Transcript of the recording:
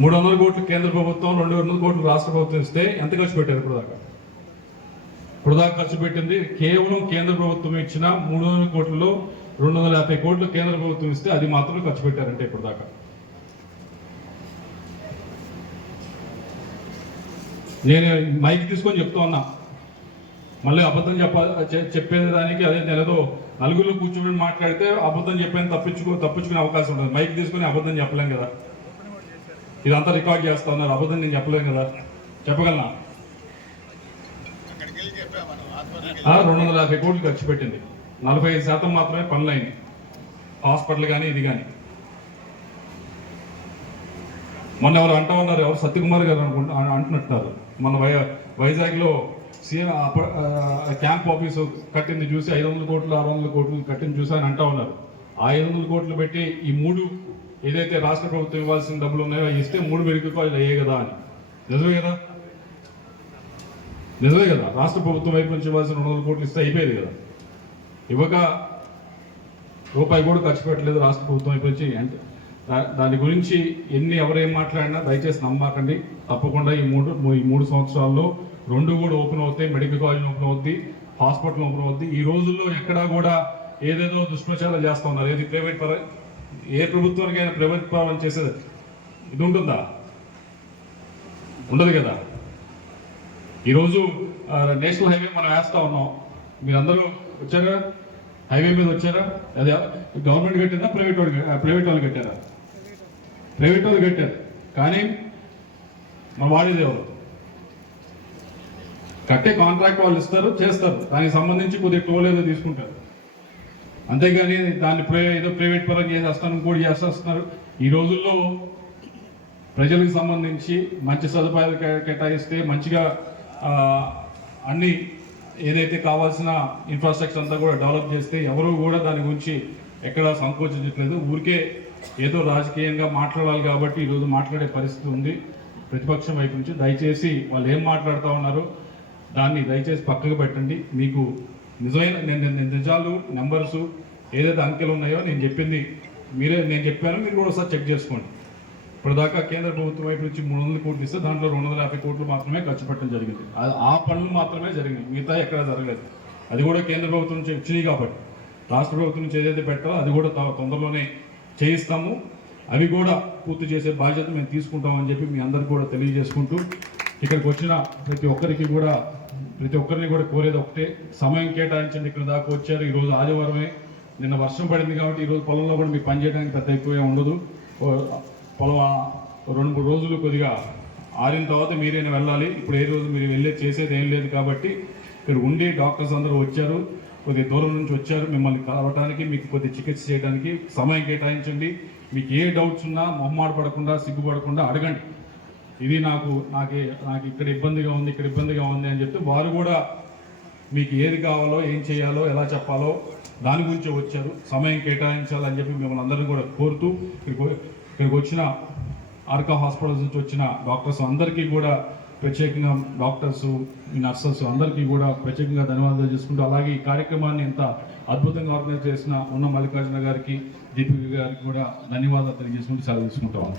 మూడు వందల కోట్లు కేంద్ర ప్రభుత్వం రెండు వందల కోట్లు రాష్ట్ర ప్రభుత్వం ఇస్తే ఎంత ఖర్చు పెట్టారు ఇప్పుడు దాకా ఇప్పుడు దాకా ఖర్చు పెట్టింది కేవలం కేంద్ర ప్రభుత్వం ఇచ్చిన మూడు వందల కోట్లలో రెండు వందల యాభై కోట్లు కేంద్ర ప్రభుత్వం ఇస్తే అది మాత్రం ఖర్చు పెట్టారంటే ఇప్పుడు దాకా నేను మైక్ తీసుకొని చెప్తా ఉన్నా. మళ్ళీ అబద్ధం చెప్ప చెప్పేదానికి చెప్పేది దానికి అదే నెలదో నలుగురిలో కూర్చొని మాట్లాడితే అబద్ధం చెప్పాను తప్పించుకో తప్పించుకునే అవకాశం ఉంటుంది మైక్ తీసుకొని అబద్ధం చెప్పలేం కదా. ఇదంతా రికార్డ్ చేస్తా ఉన్నారు అబద్ధం నేను చెప్పలేను కదా. చెప్పగలనా? రెండు వందల యాభై కోట్లు ఖర్చు పెట్టింది. నలభై ఐదు శాతం మాత్రమే పనులైంది. హాస్పిటల్ కానీ ఇది కానీ మొన్న ఎవరు అంటా ఉన్నారు ఎవరు సత్యకుమార్ గారు అనుకుంటా అంటున్నట్టున్నారు. మొన్న వై వైజాగ్లో సీఎం అప్ప- క్యాంప్ ఆఫీసు కట్టింది చూసి ఐదు వందల కోట్లు ఆరు వందల కోట్లు కట్టింది చూసి అని అంటా ఉన్నారు. ఆ ఐదు వందల కోట్లు పెట్టి ఈ మూడు ఏదైతే రాష్ట్ర ప్రభుత్వం ఇవ్వాల్సిన డబ్బులు ఉన్నాయో ఇస్తే మూడు మెడికల్ అయ్యే కదా అని. నిజమే కదా? నిజమే కదా? రాష్ట్ర ప్రభుత్వం వైపు నుంచి ఇవ్వాల్సిన రెండు వందల కోట్లు ఇస్తే అయిపోయేది కదా. ఇవ్వక రూపాయి కూడా ఖర్చు పెట్టలేదు రాష్ట్ర ప్రభుత్వం వైపు నుంచి. అంటే దా- దాని గురించి ఎన్ని ఎవరేం మాట్లాడినా దయచేసి నమ్మకండి. తప్పకుండా ఈ మూడు ఈ మూడు సంవత్సరాల్లో రెండు కూడా ఓపెన్ అవుతాయి. మెడికల్ కాలేజ్ ఓపెన్ అవుద్ది హాస్పిటల్ ఓపెన్ అవుద్ది. ఈ రోజుల్లో ఎక్కడా కూడా ఏదేదో దుష్ప్రచారం చేస్తూ ఉన్నారు. ఏది ప్రైవేట్ ఏ ప్రభుత్వానికైనా ప్రభుత్వం పరం చేసేది ఇది ఉంటుందా? ఉండదు కదా. ఈరోజు నేషనల్ హైవే మనం వేస్తా ఉన్నాం. మీరందరూ వచ్చారా? హైవే మీద వచ్చారా? అది గవర్నమెంట్ కట్టిందా ప్రైవేట్ వాళ్ళు ప్రైవేట్ వాళ్ళు కట్టారా? ప్రైవేట్ వాళ్ళు కట్టారు. కానీ మన వాడేది ఎవరు? కట్టే కాంట్రాక్ట్ వాళ్ళు ఇస్తారు చేస్తారు. దానికి సంబంధించి కొద్దిగా టోల్ ఏదో తీసుకుంటారు. అంతేగాని దాన్ని ప్రైవే ఏదో ప్రైవేట్ పరం చేసేస్తాను కూడా చేసేస్తున్నారు. ఈ రోజుల్లో ప్రజలకు సంబంధించి మంచి సదుపాయాలు కేటాయిస్తే మంచిగా అన్ని ఏదైతే కావాల్సిన ఇన్ఫ్రాస్ట్రక్చర్ అంతా కూడా డెవలప్ చేస్తే ఎవరు కూడా దాని గురించి ఎక్కడ సంకోచించట్లేదు. ఊరికే ఏదో రాజకీయంగా మాట్లాడాలి కాబట్టి ఈరోజు మాట్లాడే పరిస్థితి ఉంది. ప్రతిపక్షం వైపు నుంచి దయచేసి వాళ్ళు ఏం మాట్లాడుతూ ఉన్నారో దాన్ని దయచేసి పక్కకు పెట్టండి. మీకు నిజమైన నేను నిజాలు నెంబర్స్ ఏదైతే అంకెలు ఉన్నాయో నేను చెప్పింది మీరే నేను చెప్పాను మీరు కూడా ఒకసారి చెక్ చేసుకోండి. ఇప్పటిదాకా కేంద్ర ప్రభుత్వం వైపు నుంచి మూడు వందల కోట్లు ఇస్తే దాంట్లో రెండు వందల యాభై కోట్లు మాత్రమే ఖర్చు పెట్టడం జరిగింది. ఆ- ఆ పనులు మాత్రమే జరిగింది మిగతా ఎక్కడ జరగలేదు. అది కూడా కేంద్ర ప్రభుత్వం నుంచి వచ్చినాయి కాబట్టి. రాష్ట్ర ప్రభుత్వం నుంచి ఏదైతే పెట్టాలో అది కూడా తొందరలోనే చేయిస్తాము. అవి కూడా పూర్తి చేసే బాధ్యత మేము తీసుకుంటామని చెప్పి మీ అందరికి కూడా తెలియజేసుకుంటూ ఇక్కడికి వచ్చిన ప్రతి ఒక్కరికి కూడా ప్రతి ఒక్కరిని కూడా కోరేది ఒకటే. సమయం కేటాయించండి. ఇక్కడ దాకా వచ్చారు. ఈరోజు ఆదివారమే. నిన్న వర్షం పడింది కాబట్టి ఈరోజు పొలంలో కూడా మీకు పని చేయడానికి పెద్ద ఎక్కువ ఉండదు. పొలం రెండు మూడు రోజులు కొద్దిగా ఆరిన తర్వాత మీరైనా వెళ్ళాలి. ఇప్పుడు ఏ రోజు మీరు వెళ్ళే చేసేది ఏం లేదు కాబట్టి ఇక్కడ ఉండి డాక్టర్స్ అందరూ వచ్చారు. కొద్దిగా దూరం నుంచి వచ్చారు. మిమ్మల్ని కలవటానికి మీకు కొద్ది చికిత్స చేయడానికి సమయం కేటాయించండి. మీకు ఏ డౌట్స్ ఉన్నా మొహమాట పడకుండా సిగ్గుపడకుండా అడగండి. ఇది నాకు నాకు నాకు ఇక్కడ ఇబ్బందిగా ఉంది ఇక్కడ ఇబ్బందిగా ఉంది అని చెప్తే వారు కూడా మీకు ఏది కావాలో ఏం చేయాలో ఎలా చెప్పాలో దాని గురించి వచ్చారు. సమయం కేటాయించాలని చెప్పి మిమ్మల్ని అందరినీ కూడా కోరుతూ ఇక్కడికి వచ్చిన ఆర్కా హాస్పిటల్స్ నుంచి వచ్చిన డాక్టర్స్ అందరికీ కూడా ప్రత్యేకంగా డాక్టర్స్ ఈ నర్సెస్ అందరికీ కూడా ప్రత్యేకంగా ధన్యవాదాలు చేసుకుంటూ అలాగే ఈ కార్యక్రమాన్ని ఇంత అద్భుతంగా ఆర్గనైజ్ చేసిన ఉన్న మల్లికార్జున గారికి దీపిక గారికి కూడా ధన్యవాదాలు తెలియజేసుకుంటూ సెలవు తీసుకుంటాం